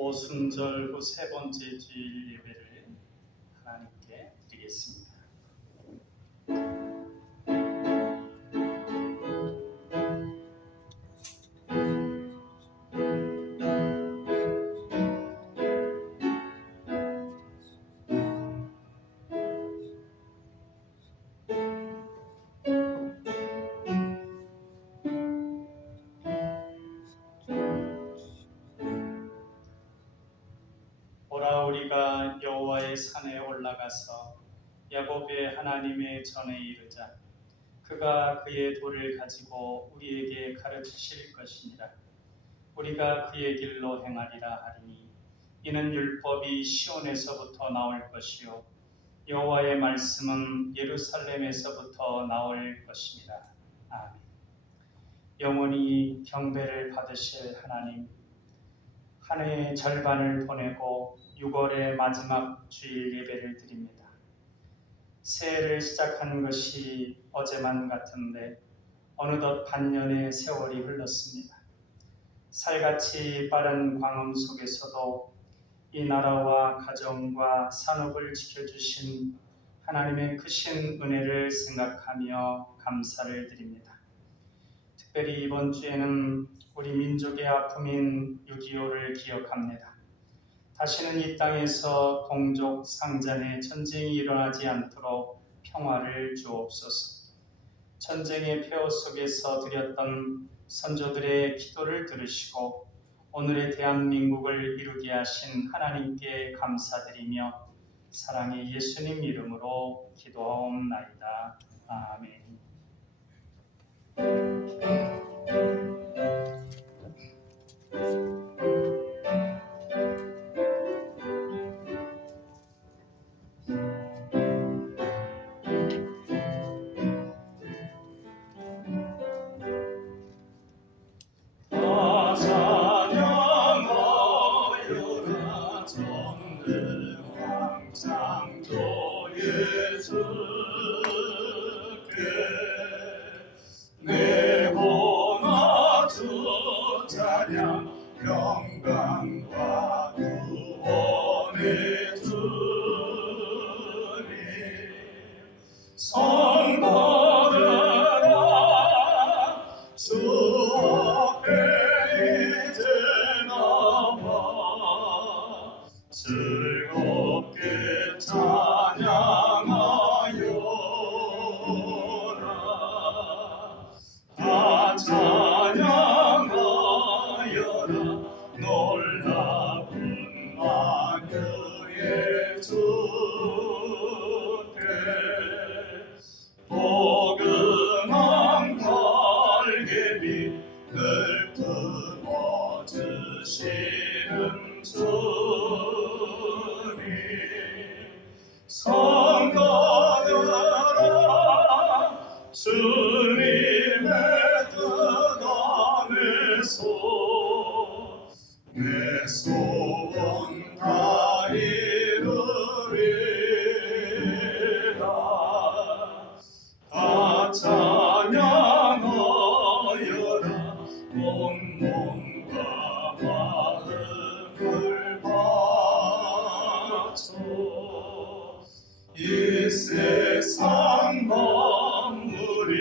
오순절 후 세 번째 주일 예배를 하나님께 드리겠습니다. 오라 우리가 여호와의 산에 올라가서 야곱의 하나님의 전에 이르자. 그가 그의 돌을 가지고 우리에게 가르치실 것이니라. 우리가 그의 길로 행하리라 하리니 이는 율법이 시온에서부터 나올 것이요 여호와의 말씀은 예루살렘에서부터 나올 것이니라. 아멘. 영원히 경배를 받으실 하나님, 한 해의 절반을 보내고 6월의 마지막 주일 예배를 드립니다. 새해를 시작한 것이 어제만 같은데 어느덧 반년의 세월이 흘렀습니다. 살같이 빠른 광음 속에서도 이 나라와 가정과 산업을 지켜주신 하나님의 크신 은혜를 생각하며 감사를 드립니다. 특별히 이번 주에는 우리 민족의 아픔인 6.25를 기억합니다. 다시는 이 땅에서 동족 상잔의 전쟁이 일어나지 않도록 평화를 주옵소서. 전쟁의 폐허 속에서 드렸던 선조들의 기도를 들으시고 오늘의 대한민국을 이루게 하신 하나님께 감사드리며 사랑의 예수님 이름으로 기도하옵나이다. 아멘. 영광과 구원의 주님 선 받으라. 주 앞에 이제 나와 즐겁게 찬양하여라. 다 찬양하여라. 놀라운 만유의 주께 포근한 갈개비 늘 품어주시는 주님 선 받으라. 주님의 뜻 안에서 내 소원 다 이루리라. 다 찬양하여라. 온 몸과 마음을 바쳐 이 세상 만물이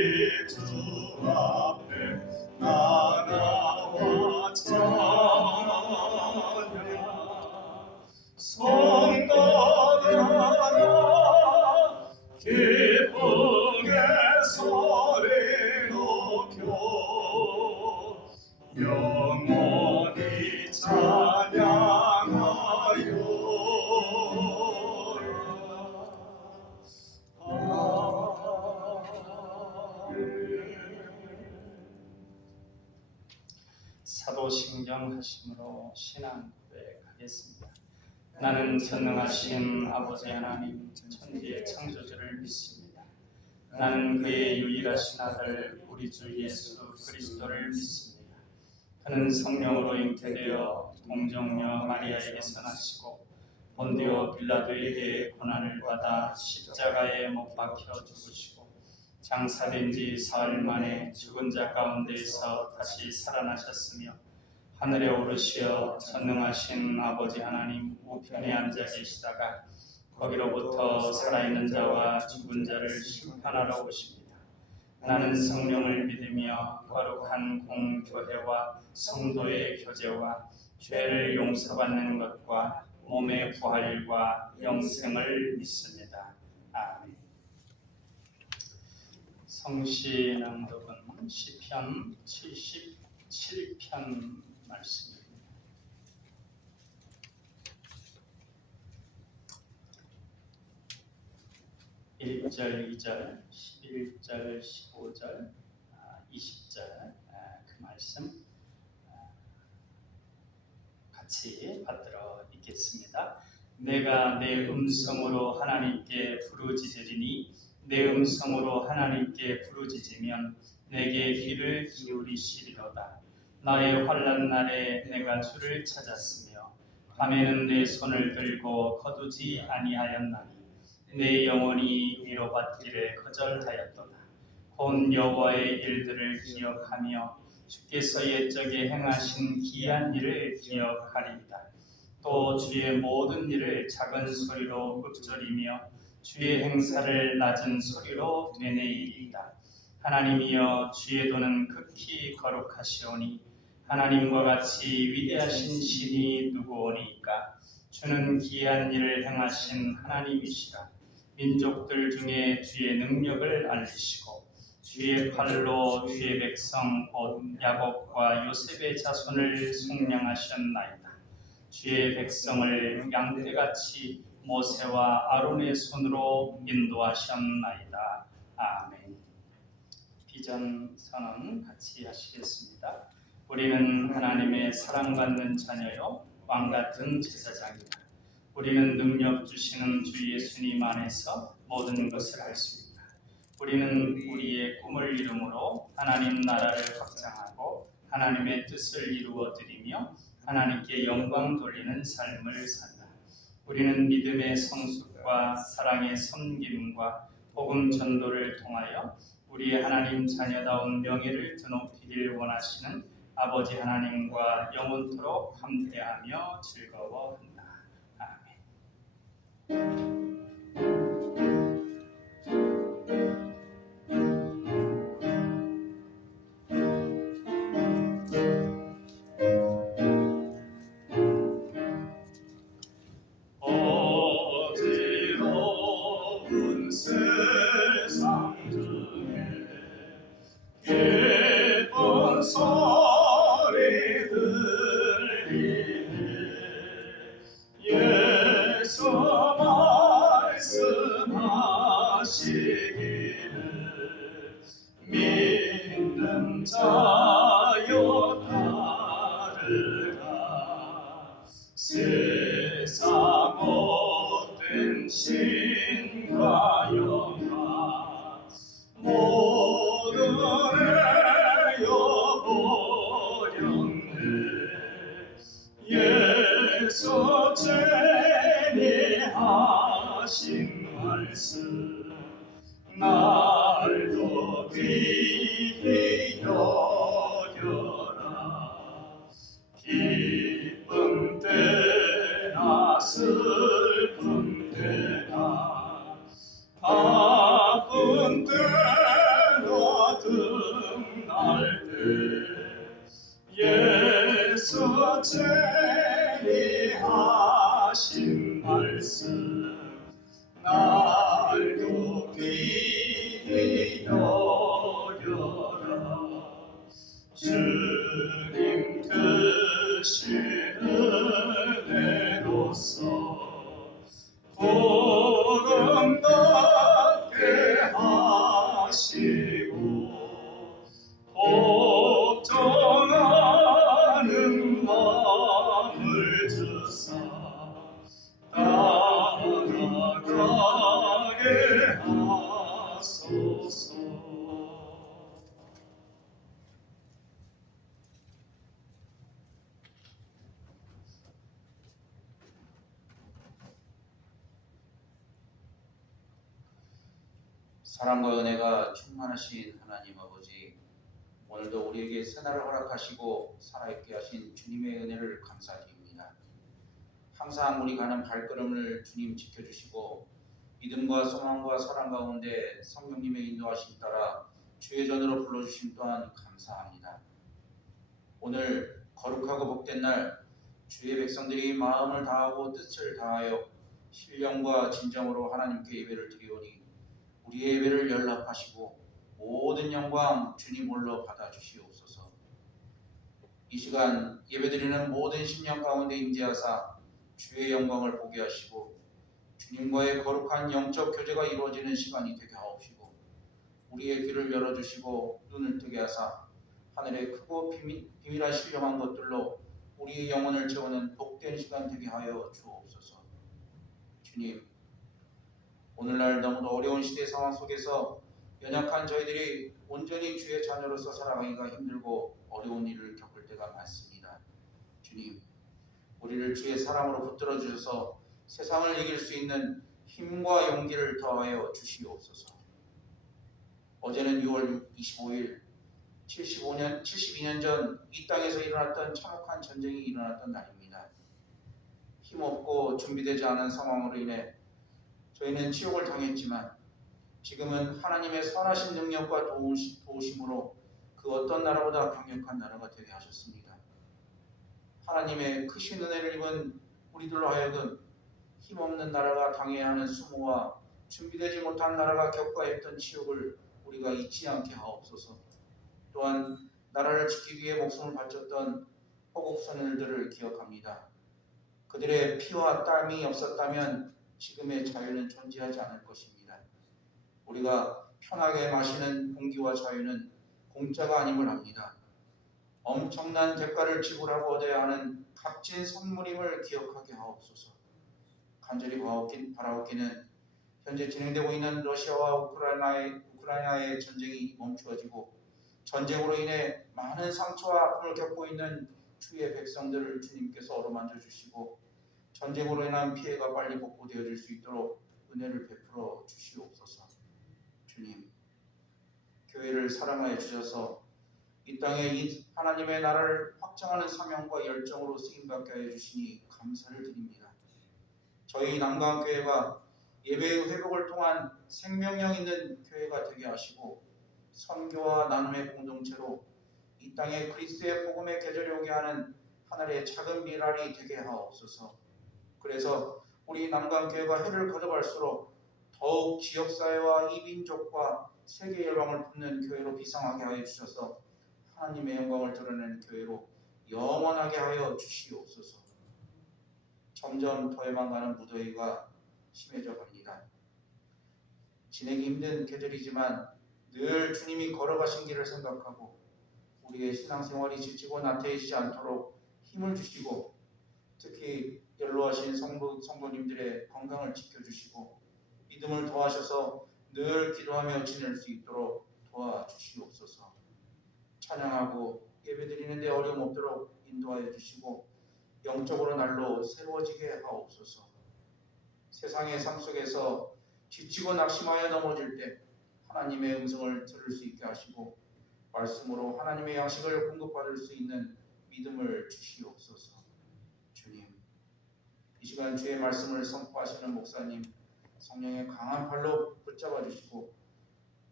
주 앞에 나나와 찬양 선 받으라. 기쁘게 소리 높여 영원히 찬양하여라. 사도신경 하심으로 신앙 고백하겠습니다. 나는 전능하신 아버지 하나님 천지의 창조주를 믿습니다. 나는 그의 유일하신 아들 우리 주 예수 그리스도를 믿습니다. 그는 성령으로 잉태되어 동정녀 마리아에게서 나시고 본디오 빌라도에게 고난을 받아 십자가에 못 박혀 죽으시고 장사된 지 사흘 만에 죽은 자 가운데에서 다시 살아나셨으며 하늘에 오르시어 전능하신 아버지 하나님 우편에 앉아 계시다가 거기로부터 살아있는 자와 죽은 자를 심판하러 오십니다. 나는 성령을 믿으며 거룩한 공교회와 성도의 교제와 죄를 용서받는 것과 몸의 부활과 영생을 믿습니다. 아멘. 성시 낭독은 시편 77편 말씀입니다. 1절, 2절, 11절, 15절, 20절 그 말씀 같이 받들어 읽겠습니다. 내가 내 음성으로 하나님께 부르짖으리니 내 음성으로 하나님께 부르짖으면 내게 귀를 기울이시리로다. 나의 환난 날에 내가 주를 찾았으며 밤에는 내 손을 들고 거두지 아니하였나니 내 영혼이 위로받기를 거절하였도다. 곧 여호와의 일들을 기억하며 주께서 옛적에 행하신 기이한 일을 기억하리이다. 또 주의 모든 일을 작은 소리로 읊조리며 주의 행사를 낮은 소리로 되뇌이리이다. 하나님이여 주의 도는 극히 거룩하시오니 하나님과 같이 위대하신 신이 누구오니까. 주는 기이한 일을 행하신 하나님이시라. 민족들 중에 주의 능력을 알리시고 주의 팔로 주의 백성 곧 야곱과 요셉의 자손을 속량하셨나이다. 주의 백성을 양떼같이 모세와 아론의 손으로 인도하셨나이다. 아멘. 비전 선언 같이 하시겠습니다. 우리는 하나님의 사랑받는 자녀요 왕같은 제사장이다. 우리는 능력 주시는 주 예수님 안에서 모든 것을 할 수 있다. 우리는 우리의 꿈을 이름으로 하나님 나라를 확장하고 하나님의 뜻을 이루어 드리며 하나님께 영광 돌리는 삶을 산다. 우리는 믿음의 성숙과 사랑의 섬김과 복음 전도를 통하여 우리의 하나님 자녀다운 명예를 드높이길 원하시는 아버지 하나님과 영원토록 함께하며 즐거워한다. 어지러운 세상 중에 기쁜 소리 들리네. 예수 말씀하시기를 믿는 자여 따르라. 세상 못된 신과 영화 모두 내어버렸네. 예수 제니하신 말씀 날도 귀히 여겨라. 기쁨 때나 슬픔 때나 바쁜 때나 등날 때 예수 제니하신 말씀 날도 귀히 여겨라. 주님 크신 은혜로서 복음답게 하시고 복종하는 마음을 주사 따라가게 하소서. 사랑과 은혜가 충만하신 하나님 아버지, 오늘도 우리에게 새날을 허락하시고 살아있게 하신 주님의 은혜를 감사드립니다. 항상 우리 가는 발걸음을 주님 지켜주시고 믿음과 소망과 사랑 가운데 성령님의 인도하심 따라 주의 전으로 불러주심 또한 감사합니다. 오늘 거룩하고 복된 날 주의 백성들이 마음을 다하고 뜻을 다하여 신령과 진정으로 하나님께 예배를 드리오니 우리의 예배를 연락하시고 모든 영광 주님 홀로 받아주시옵소서. 이 시간 예배드리는 모든 심령 가운데 임재하사 주의 영광을 보게 하시고 주님과의 거룩한 영적 교제가 이루어지는 시간이 되게 하옵시고 우리의 귀를 열어주시고 눈을 뜨게 하사 하늘의 크고 비밀한 신령한 것들로 우리의 영혼을 채우는 복된 시간 되게 하여 주옵소서. 주님, 오늘날 너무도 어려운 시대 상황 속에서 연약한 저희들이 온전히 주의 자녀로서 살아가기가 힘들고 어려운 일을 겪을 때가 많습니다. 주님, 우리를 주의 사랑으로 붙들어 주셔서 세상을 이길 수 있는 힘과 용기를 더하여 주시옵소서. 어제는 6월 25일 72년 전 이 땅에서 일어났던 참혹한 전쟁이 일어났던 날입니다. 힘없고 준비되지 않은 상황으로 인해 저희는 치욕을 당했지만 지금은 하나님의 선하신 능력과 도우심으로 그 어떤 나라보다 강력한 나라가 되게 하셨습니다. 하나님의 크신 은혜를 입은 우리들로 하여금 힘없는 나라가 당해야 하는 수모와 준비되지 못한 나라가 겪어야 했던 치욕을 우리가 잊지 않게 하옵소서. 또한 나라를 지키기 위해 목숨을 바쳤던 호국 선열들을 기억합니다. 그들의 피와 땀이 없었다면 지금의 자유는 존재하지 않을 것입니다. 우리가 편하게 마시는 공기와 자유는 공짜가 아님을 압니다. 엄청난 대가를 지불하고 얻어야 하는 값진 선물임을 기억하게 하옵소서. 간절히 바라옵기는 현재 진행되고 있는 러시아와 우크라이나의 전쟁이 멈추어지고 전쟁으로 인해 많은 상처와 아픔을 겪고 있는 주의 백성들을 주님께서 어루만져 주시고 전쟁으로 인한 피해가 빨리 복구되어질 수 있도록 은혜를 베풀어 주시옵소서. 주님, 교회를 사랑하여 주셔서 이 땅에 이 하나님의 나라를 확장하는 사명과 열정으로 쓰임받게 하여 주시니 감사를 드립니다. 저희 남강교회가 예배의 회복을 통한 생명력 있는 교회가 되게 하시고 선교와 나눔의 공동체로 이 땅에 그리스도의 복음의 계절이 오게 하는 하늘의 작은 미랄이 되게 하옵소서. 그래서 우리 남강교회가 해를 거듭할수록 더욱 지역사회와 이민족과 세계 열방을 품는 교회로 비상하게 하여 주셔서 하나님의 영광을 드러내는 교회로 영원하게 하여 주시옵소서. 점점 더해만 가는 무더위가 심해져 갑니다. 지내기 힘든 계절이지만 늘 주님이 걸어가신 길을 생각하고 우리의 신앙생활이 지치고 나태해지지 않도록 힘을 주시고 특히 연로하신 성도님들의 건강을 지켜주시고 믿음을 더하셔서 늘 기도하며 지낼 수 있도록 도와주시옵소서. 찬양하고 예배드리는 데 어려움 없도록 인도하여 주시고 영적으로 날로 새로워지게 하옵소서. 세상의 삶 속에서 지치고 낙심하여 넘어질 때 하나님의 음성을 들을 수 있게 하시고 말씀으로 하나님의 양식을 공급받을 수 있는 믿음을 주시옵소서. 주님, 이 시간 주의 말씀을 선포하시는 목사님 성령의 강한 팔로 붙잡아 주시고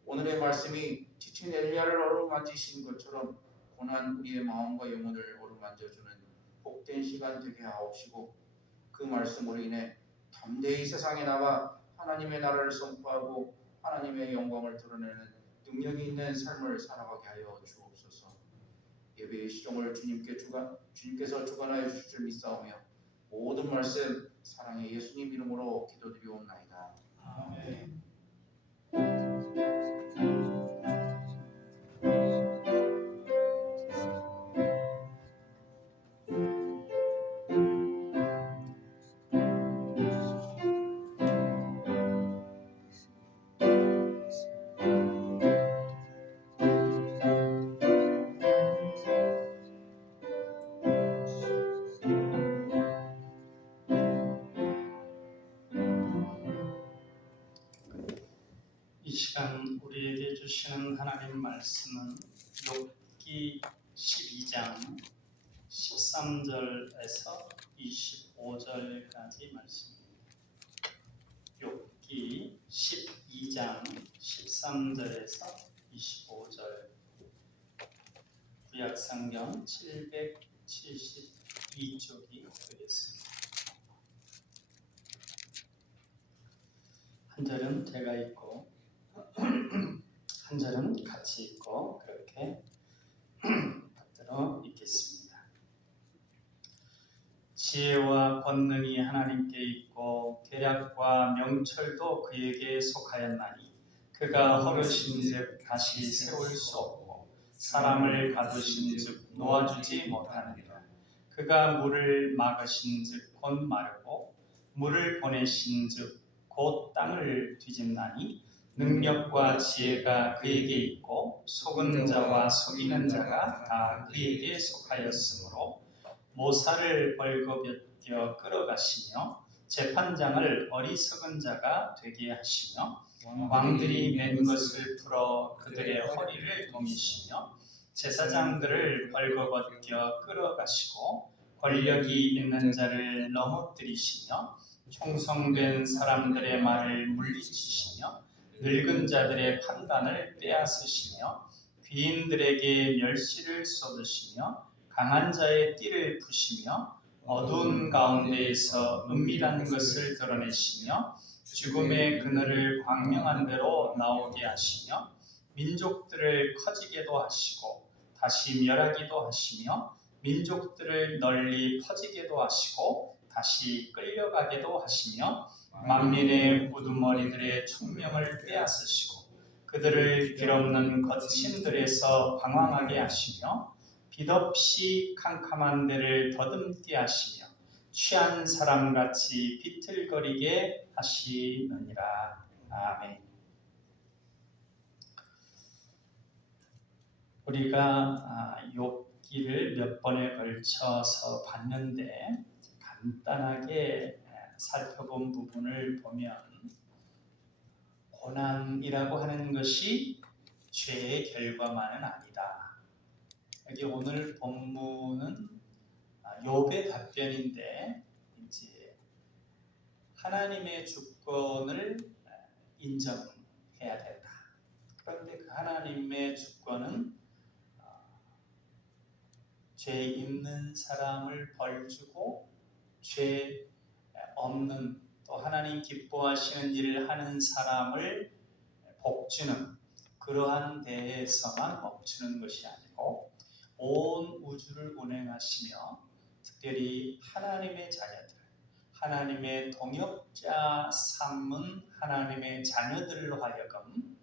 오늘의 말씀이 지친 엘리야를 어루만지신 것처럼 고난 우리의 마음과 영혼을 어루만져주는 복된 시간 되게 하옵시고 그 말씀으로 인해 담대히 세상에 나가 하나님의 나라를 선포하고 하나님의 영광을 드러내는 능력이 있는 삶을 살아가게 하여 주옵소서. 예배의 시종을 주님께서 주관하여 주실 줄 믿사오며 모든 말씀 사랑의 예수님 이름으로 기도드리옵나이다. 아멘. 이 시간 우리에게 주시는 하나님 말씀은 욥기 12장 13절에서 25절까지 말씀입니다. 욥기 12장 13절에서 25절, 구약성경 772쪽이 되겠습니다. 한 절은 제가 읽고 한 절은 같이 읽고 그렇게 받들어 읽겠습니다. 지혜와 권능이 하나님께 있고 계략과 명철도 그에게 속하였나니 그가 허르신즉 다시 세울 수 없고 사람을 가두신즉 놓아주지 못하느니라. 그가 물을 막으신즉 곧 마르고 물을 보내신즉 곧 땅을 뒤집나니 능력과 지혜가 그에게 있고 속은 자와 속이는 자가 다 그에게 속하였으므로 모사를 벌거벗겨 끌어가시며 재판장을 어리석은 자가 되게 하시며 왕들이 맨 것을 풀어 그들의 허리를 동이시며 제사장들을 벌거벗겨 끌어가시고 권력이 있는 자를 넘어뜨리시며 총성된 사람들의 말을 물리치시며 늙은 자들의 판단을 빼앗으시며 귀인들에게 멸시를 쏟으시며 강한 자의 띠를 푸시며 어두운 가운데에서 은밀한 것을 드러내시며 죽음의 그늘을 광명한 대로 나오게 하시며 민족들을 커지게도 하시고 다시 멸하기도 하시며 민족들을 널리 퍼지게도 하시고 다시 끌려가게도 하시며 만민의 우두머리들의 총명을 빼앗으시고 그들을 길없는 거친 들에서 방황하게 하시며 빛없이 캄캄한 데를 더듬게 하시며 취한 사람같이 비틀거리게 하시느니라. 아멘. 우리가 욥기를 몇 번에 걸쳐서 봤는데 간단하게 살펴본 부분을 보면 고난이라고 하는 것이 죄의 결과만은 아니다. 여기 오늘 본문은 욥의 답변인데 이제 하나님의 주권을 인정해야 된다. 그런데 그 하나님의 주권은 죄 있는 사람을 벌주고 죄 없는 또 하나님 기뻐하시는 일을 하는 사람을 복주는 그러한 데에서만 멈추는 것이 아니고 온 우주를 운행하시며 특별히 하나님의 자녀들, 하나님의 동역자 삼은 하나님의 자녀들로 하여금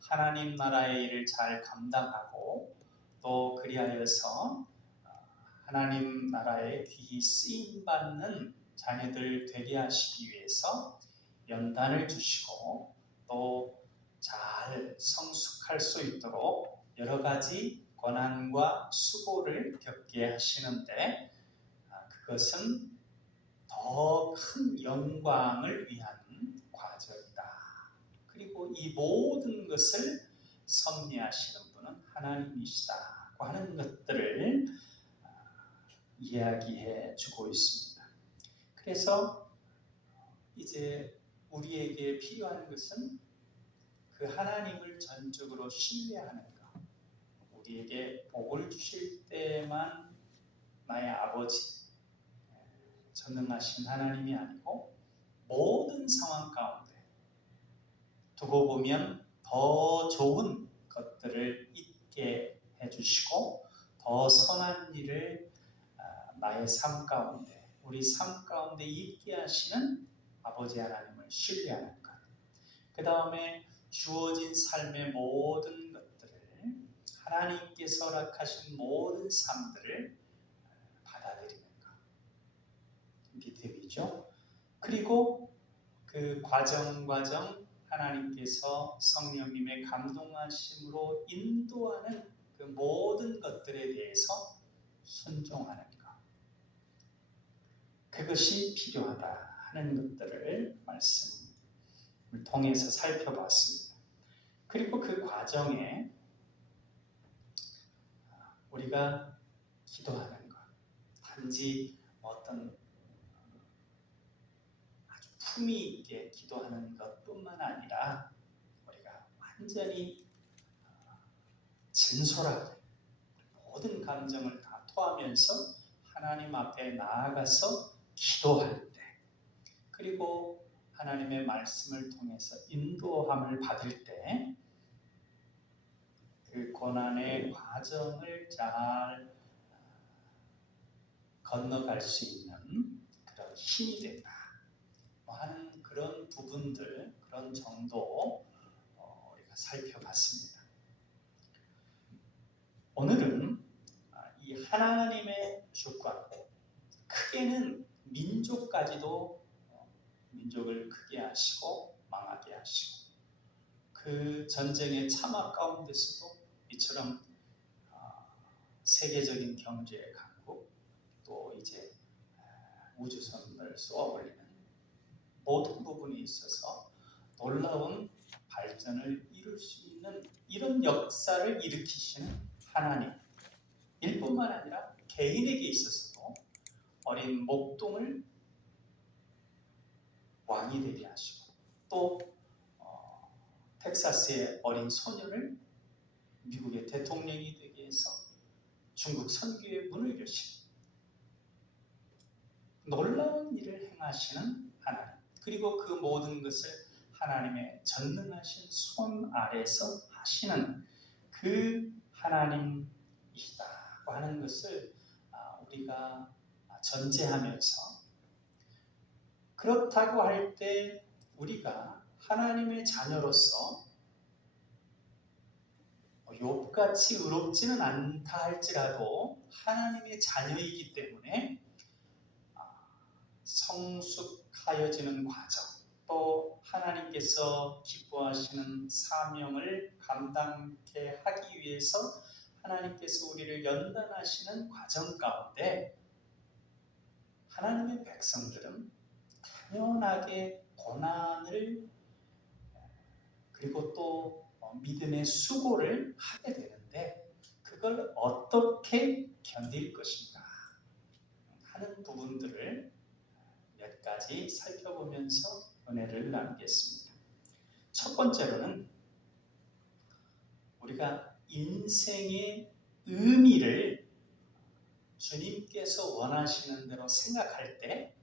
하나님 나라의 일을 잘 감당하고 또 그리하여서 하나님 나라에 귀히 쓰임받는 자녀들 되게 하시기 위해서 연단을 주시고 또 잘 성숙할 수 있도록 여러 가지 고난과 수고를 겪게 하시는데 그것은 더 큰 영광을 위한 과정이다. 그리고 이 모든 것을 섭리하시는 분은 하나님이시다고 하는 것들을 이야기해 주고 있습니다. 그래서 이제 우리에게 필요한 것은 그 하나님을 전적으로 신뢰하는 것. 우리에게 복을 주실 때만 나의 아버지, 전능하신 하나님이 아니고 모든 상황 가운데 두고 보면 더 좋은 것들을 있게 해주시고 더 선한 일을 나의 삶 가운데 우리 삶 가운데 있게 하시는 아버지 하나님을 신뢰하는 것. 그 다음에 주어진 삶의 모든 것들을 하나님께서 허락하신 모든 삶들을 받아들이는 것. 믿음이죠. 그리고 그 과정 하나님께서 성령님의 감동하심으로 인도하는 그 모든 것들에 대해서 순종하는 것. 그것이 필요하다 하는 것들을 말씀을 통해서 살펴봤습니다. 그리고 그 과정에 우리가 기도하는 것, 단지 어떤 아주 품위 있게 기도하는 것뿐만 아니라 우리가 완전히 진솔하게 모든 감정을 다 토하면서 하나님 앞에 나아가서 기도할 때, 그리고 하나님의 말씀을 통해서 인도함을 받을 때 그 고난의 과정을 잘 건너갈 수 있는 그런 힘이 된다 하는 그런 부분들, 그런 정도 우리가 살펴봤습니다. 오늘은 이 하나님의 주권, 크게는 민족까지도 민족을 크게 하시고 망하게 하시고, 그 전쟁의 참화 가운데서도 이처럼 세계적인 경제 강국, 또 이제 우주선을 쏘아 올리는 모든 부분에 있어서 놀라운 발전을 이룰 수 있는 이런 역사를 일으키시는 하나님 일뿐만 아니라 개인에게 있어서도 어린 목동을 왕이 되게 하시고, 또 텍사스의 어린 소녀를 미국의 대통령이 되게 해서 중국 선교의 문을 여시고 놀라운 일을 행하시는 하나님, 그리고 그 모든 것을 하나님의 전능하신 손 아래서 하시는 그 하나님이시다고 하는 것을 우리가 전제하면서, 그렇다고 할 때 우리가 하나님의 자녀로서 욥같이 의롭지는 않다 할지라도 하나님의 자녀이기 때문에 성숙하여지는 과정, 또 하나님께서 기뻐하시는 사명을 감당케 하기 위해서 하나님께서 우리를 연단하시는 과정 가운데 하나님의 백성들은 당연하게 고난을, 그리고 또 믿음의 수고를 하게 되는데, 그걸 어떻게 견딜 것인가 하는 부분들을 몇 가지 살펴보면서 은혜를 나누겠습니다. 첫 번째로는 우리가 인생의 의미를 주님께서 원하시는 대로 생각할 때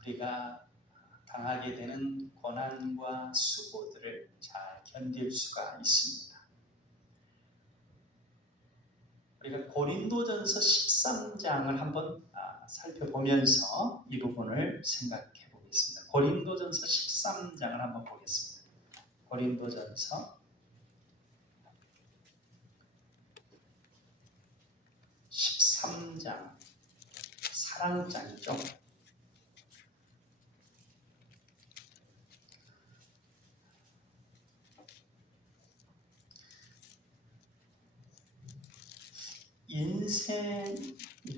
우리가 당하게 되는 고난과 수고들을 잘 견딜 수가 있습니다. 우리가 고린도전서 13장을 한번 살펴보면서 이 부분을 생각해 보겠습니다. 고린도전서 13장을 한번 보겠습니다. 고린도전서 13장, 사랑장이죠. 인생,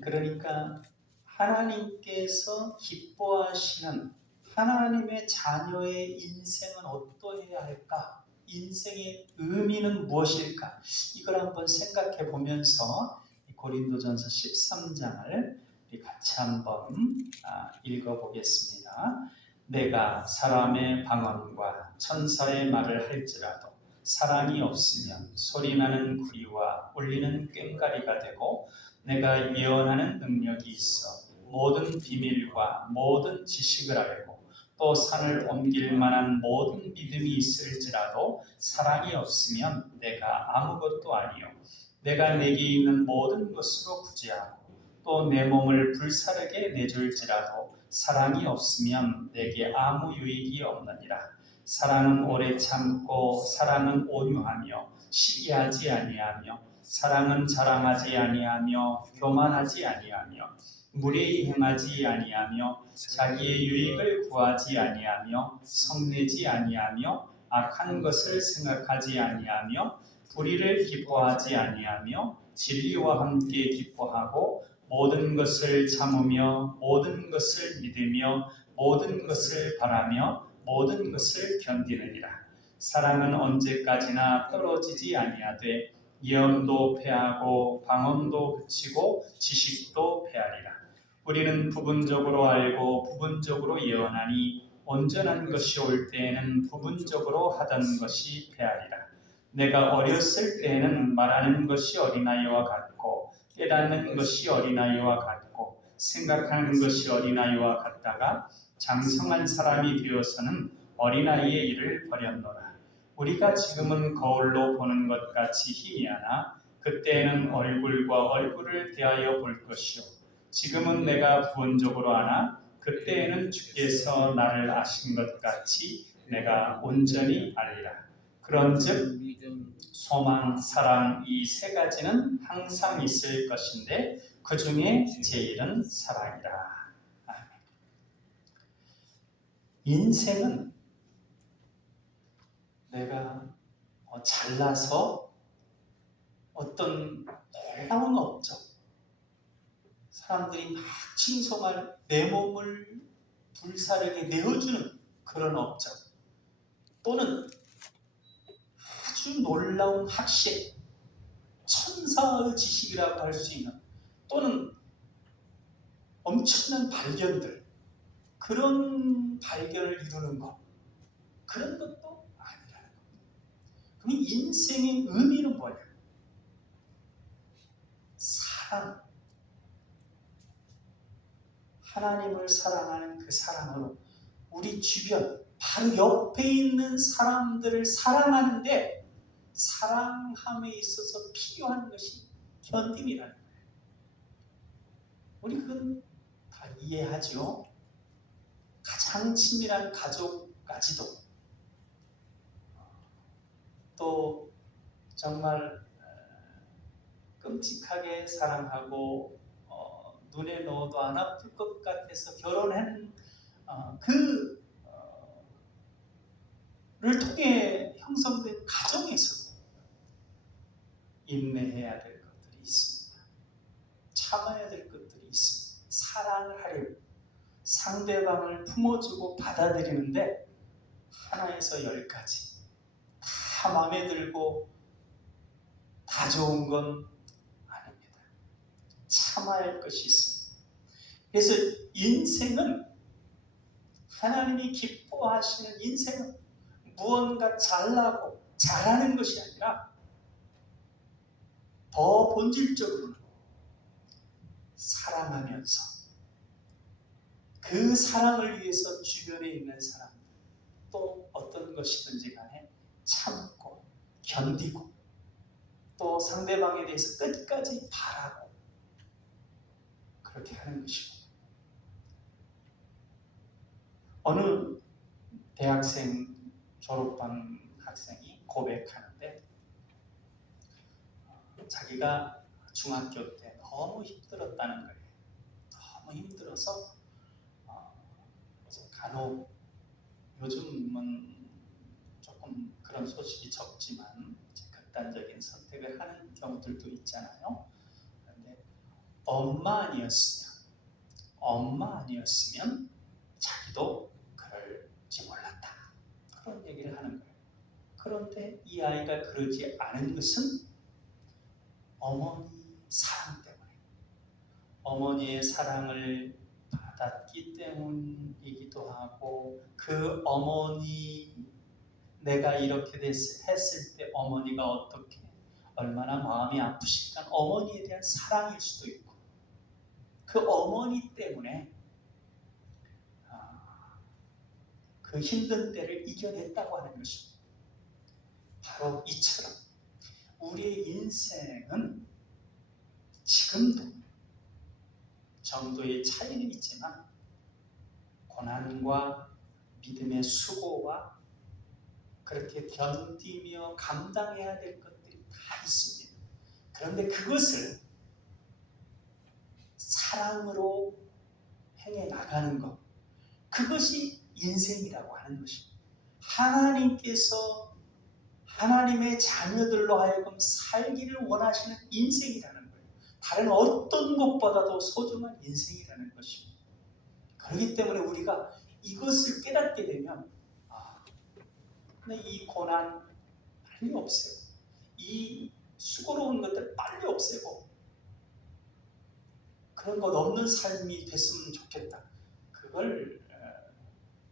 그러니까 하나님께서 기뻐하시는 하나님의 자녀의 인생은 어떠해야 할까? 인생의 의미는 무엇일까? 이걸 한번 생각해 보면서 고린도전서 13장을 같이 한번 읽어보겠습니다. 내가 사람의 방언과 천사의 말을 할지라도 사랑이 없으면 소리나는 구리와 울리는 꽹과리가 되고, 내가 예언하는 능력이 있어 모든 비밀과 모든 지식을 알고 또 산을 옮길 만한 모든 믿음이 있을지라도 사랑이 없으면 내가 아무것도 아니요, 내가 내게 있는 모든 것으로 부재하고 또 내 몸을 불사르게 내줄지라도 사랑이 없으면 내게 아무 유익이 없느니라. 사랑은 오래 참고 사랑은 온유하며 시기하지 아니하며 사랑은 자랑하지 아니하며 교만하지 아니하며 무례히 행하지 아니하며 자기의 유익을 구하지 아니하며 성내지 아니하며 악한 것을 생각하지 아니하며 불의를 기뻐하지 아니하며 진리와 함께 기뻐하고 모든 것을 참으며 모든 것을 믿으며 모든 것을 바라며 모든 것을 견디느니라. 사랑은 언제까지나 떨어지지 아니하되 예언도 패하고 방언도 그치고 지식도 패하리라. 우리는 부분적으로 알고 부분적으로 예언하니 온전한 것이 올 때에는 부분적으로 하던 것이 패하리라. 내가 어렸을 때에는 말하는 것이 어린아이와 같고 깨닫는 것이 어린아이와 같고 생각하는 것이 어린아이와 같다가 장성한 사람이 되어서는 어린아이의 일을 버렸노라. 우리가 지금은 거울로 보는 것 같이 희미하나 그때에는 얼굴과 얼굴을 대하여 볼 것이요 지금은 내가 부분적으로 아나 그때에는 주께서 나를 아신 것 같이 내가 온전히 알리라. 그런즉 소망, 사랑 이 세 가지는 항상 있을 것인데 그 중에 제일은 사랑이라. 아멘. 인생은 내가 잘나서 어떤 놀라운 업적, 사람들이 막 칭송할 내 몸을 불사르게 내어주는 그런 업적, 또는 아주 놀라운 학식, 천사의 지식이라고 할 수 있는, 또는 엄청난 발견들, 그런 발견을 이루는 것, 그런 것도 아니라는 겁니다. 그럼 인생의 의미는 뭐냐? 사랑, 하나님을 사랑하는 그 사랑으로 우리 주변 바로 옆에 있는 사람들을 사랑하는데 사랑함에 있어서 필요한 것이 견딤이라는 거예요. 우리 그건 다 이해하죠. 가장 친밀한 가족까지도 또 정말 끔찍하게 사랑하고 눈에 넣어도 안 아플 것 같아서 결혼한 를 통해 형성된 가정에서 인내해야 될 것들이 있습니다. 참아야 될 것들이 있습니다. 사랑을 하려고 상대방을 품어주고 받아들이는데 하나에서 10가지 다 마음에 들고 다 좋은 건 아닙니다. 참아야 할 것이 있습니다. 그래서 인생은 하나님이 기뻐하시는 인생은 무언가 잘나고 잘하는 것이 아니라 더 본질적으로는 사랑하면서 그 사랑을 위해서 주변에 있는 사람들 또 어떤 것이든지 간에 참고 견디고 또 상대방에 대해서 끝까지 바라고 그렇게 하는 것이고, 어느 대학생 졸업한 학생이 고백하는데 자기가 중학교 때 너무 힘들었다는 거예요. 너무 힘들어서 간혹 요즘은 조금 그런 소식이 적지만 극단적인 선택을 하는 경우들도 있잖아요. 그런데 엄마 아니었으면 자기도 그럴지 몰랐다, 그런 얘기를 하는 거예요. 그런데 이 아이가 그러지 않은 것은 어머니 사랑 때문에, 어머니의 사랑을 받았기 때문이기도 하고, 그 어머니, 내가 이렇게 했을 때 어머니가 어떻게 얼마나 마음이 아프실까, 어머니에 대한 사랑일 수도 있고, 그 어머니 때문에 그 힘든 때를 이겨냈다고 하는 것입니다. 바로 이처럼 우리의 인생은 지금도 정도의 차이는 있지만 고난과 믿음의 수고와 그렇게 견디며 감당해야 될 것들이 다 있습니다. 그런데 그것을 사랑으로 행해 나가는 것, 그것이 인생이라고 하는 것입니다. 하나님께서 하나님의 자녀들로 하여금 살기를 원하시는 인생이라는 거예요. 다른 어떤 것보다도 소중한 인생이라는 것입니다. 그렇기 때문에 우리가 이것을 깨닫게 되면 근데 이 고난 빨리 없애고 이 수고로운 것들 빨리 없애고 그런 것 없는 삶이 됐으면 좋겠다. 그걸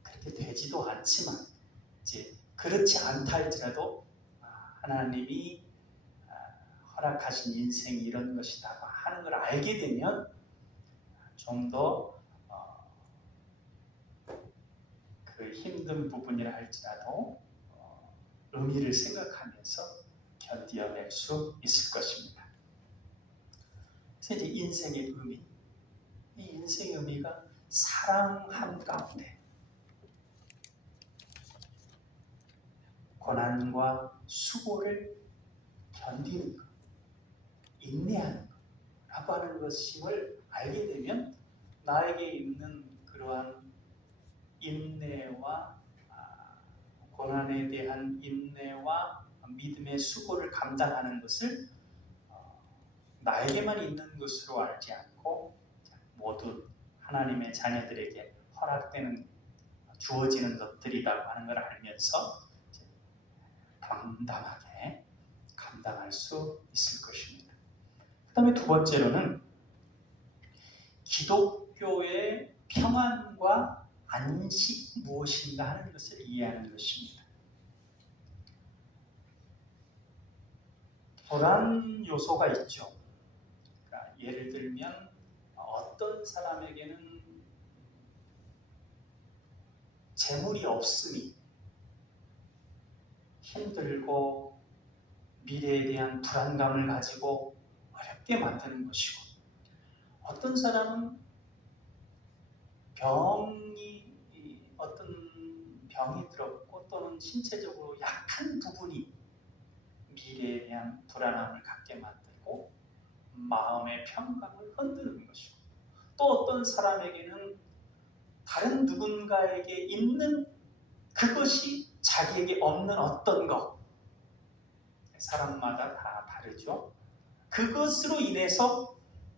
그렇게 되지도 않지만 이제 그렇지 않다 할지라도 하나님이 허락하신 인생이 이런 것이다 하는 걸 알게 되면 좀 더 그 힘든 부분이라 할지라도 의미를 생각하면서 견디어낼 수 있을 것입니다. 그래서 이제 인생의 의미, 이 인생의 의미가 사랑함 가운데 고난과 수고를 견디는 것, 인내하는 것라고 하는 것임을 알게 되면 나에게 있는 그러한 인내와 고난에 대한 인내와 믿음의 수고를 감당하는 것을 나에게만 있는 것으로 알지 않고 모두 하나님의 자녀들에게 허락되는 주어지는 것들이라고 하는 걸 알면서 담담하게 감당할 수 있을 것입니다. 그 다음에 두 번째로는 기독교의 평안과 안식 무엇인가 하는 것을 이해하는 것입니다. 불안 요소가 있죠. 그러니까 예를 들면 어떤 사람에게는 재물이 없음이 힘들고 미래에 대한 불안감을 가지고 어렵게 만드는 것이고, 어떤 사람은 병이 들었고 또는 신체적으로 약한 부분이 미래에 대한 불안함을 갖게 만들고 마음의 평강을 흔드는 것이고, 또 어떤 사람에게는 다른 누군가에게 있는 그것이 자기에게 없는 어떤 것, 사람마다 다 다르죠. 그것으로 인해서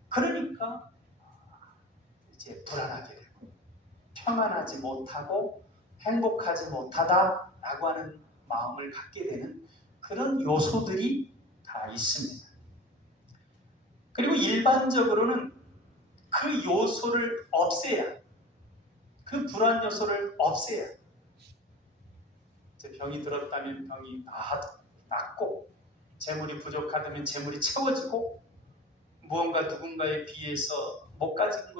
그러니까 이제 불안하게 되고 평안하지 못하고 행복하지 못하다라고 하는 마음을 갖게 되는 그런 요소들이 다 있습니다. 그리고 일반적으로는 그 요소를 없애야, 그 불안 요소를 없애야, 이제 병이 들었다면 병이 낫고, 재물이 부족하다면 재물이 채워지고, 무언가 누군가에 비해서 못 가진 것